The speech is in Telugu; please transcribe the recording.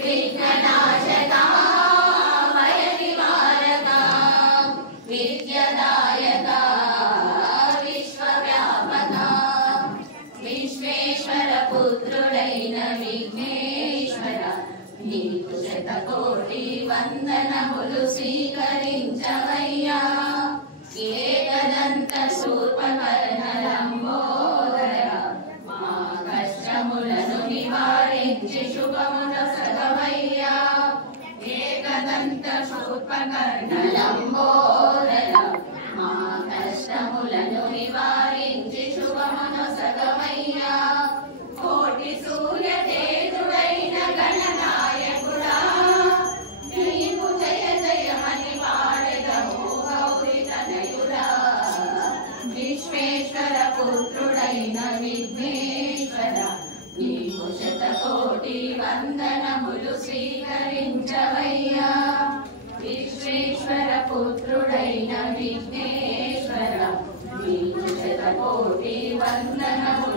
విఘ్ననాశకా భయ నివారకా విద్యాదాయకా విశ్వవ్యాపకా విశ్వేశ్వర పుత్రుడైన విఘ్నేశ్వర నీకు శతకోటి వందనములు స్వీకరించవయ్యా. ఏకదంత శూర్పకర్ణ లంబోదర మా కష్టములను నివారించి శుభమును సగవయ్యా. ఏకదంత శూర్పకర్ణ లంబోదర మా కష్టములను నివారించి శుభమును సగవయ్యా. కోటి సూర్య తేజుడైన గణనాయకుడా నీకు జయ జయమని పాడెదము గౌరి తనయుడా. విశ్వేశ్వర పుత్రుడైన విఘ్నేశ్వర నీకు శతకోటి వందనములు స్వీకరించవయ్యా. విశ్వేశ్వర పుత్రుడైన విఘ్నేశ్వర నీకు శతకోటి వందనములు